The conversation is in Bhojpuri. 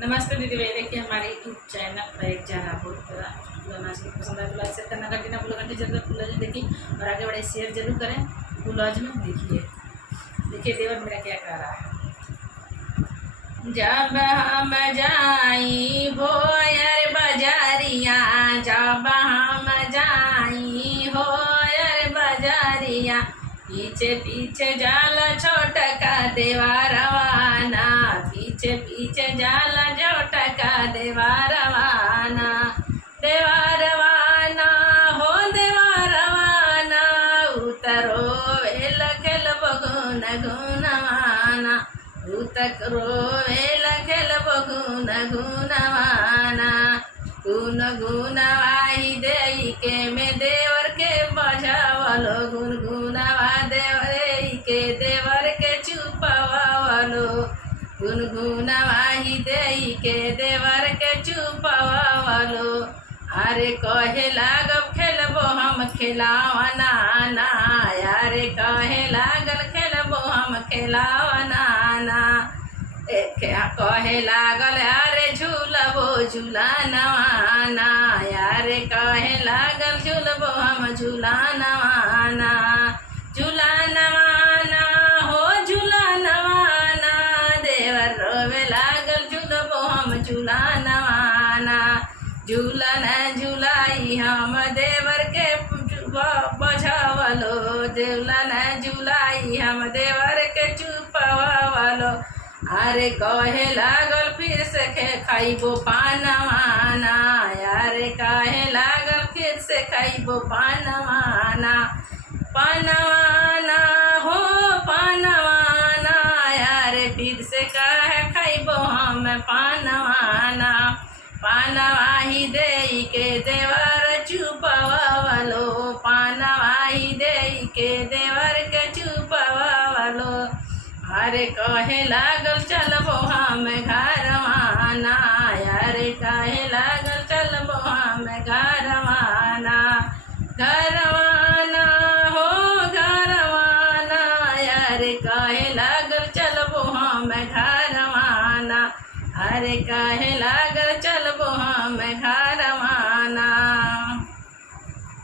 नमस्ते दीदी भाई, देखिए हमारे यूट्यूब चैनल पर एक जाना बहुत पसंद है तो लाइक शेयर करना घंटी ना भूलो, घंटी जरूर फुल देखिए और आगे बढ़े शेयर जरूर करें। फुलौज में देखिए देवर मेरा क्या कर रहा है। जब हम जाई हो यार बाजारिया, जब हम जाई हो यार बाजारिया, पीछे पीछे जाला छोटका देवा रवाना, पीछे पीछे जाला छोटका देवा रवाना, देवा रवाना हो देवा रवाना, उतरो वेल खेल बगुन गुनवाना, उतरो वेल खेल बगुन गुनवाना, गुन गुनवाई देई के में देवर के बजावलो, गुन गुनवा देवर के देवर के चुपवावलो, गुन गुनवाई देई के देवर के चुपवावलो। अरे कहे लागब खेलबो हम खिलावना ना, अरे कहे लागल खेलबो हम खिलावना ना, कहे लागल अरे झूलबो झूलानवाना, यारे कहे लागल झूलबो हम झूलानवाना, झूलानवाना हो झूलानवाना, देवर रोवे लागल झूलबो हम झूलानवाना, झूलन झूलाई हम देवर के बझावलो, झूलन झूलाई हम देवर के चुपवावलो। अरे कहे लागल फिर से खाइबो पानवाना, अरे कहे लागल फिर से खाइबो पानवाना, पानवाना हो पानवाना, अरे फिर से कहे खाइबो हम पानवाना, पानवाही देई के देवर चुपवावलो, पानवाही देई के देवर के चुपवावलो। अरे कहे लागल चलबो हम घरवाना, अरे कहे लागल चलबो हम घरवाना, घरवाना हो घरवाना, अरे कहे लागल चलबो हम घरवाना, अरे कहे लागल चलबो हम घरवाना।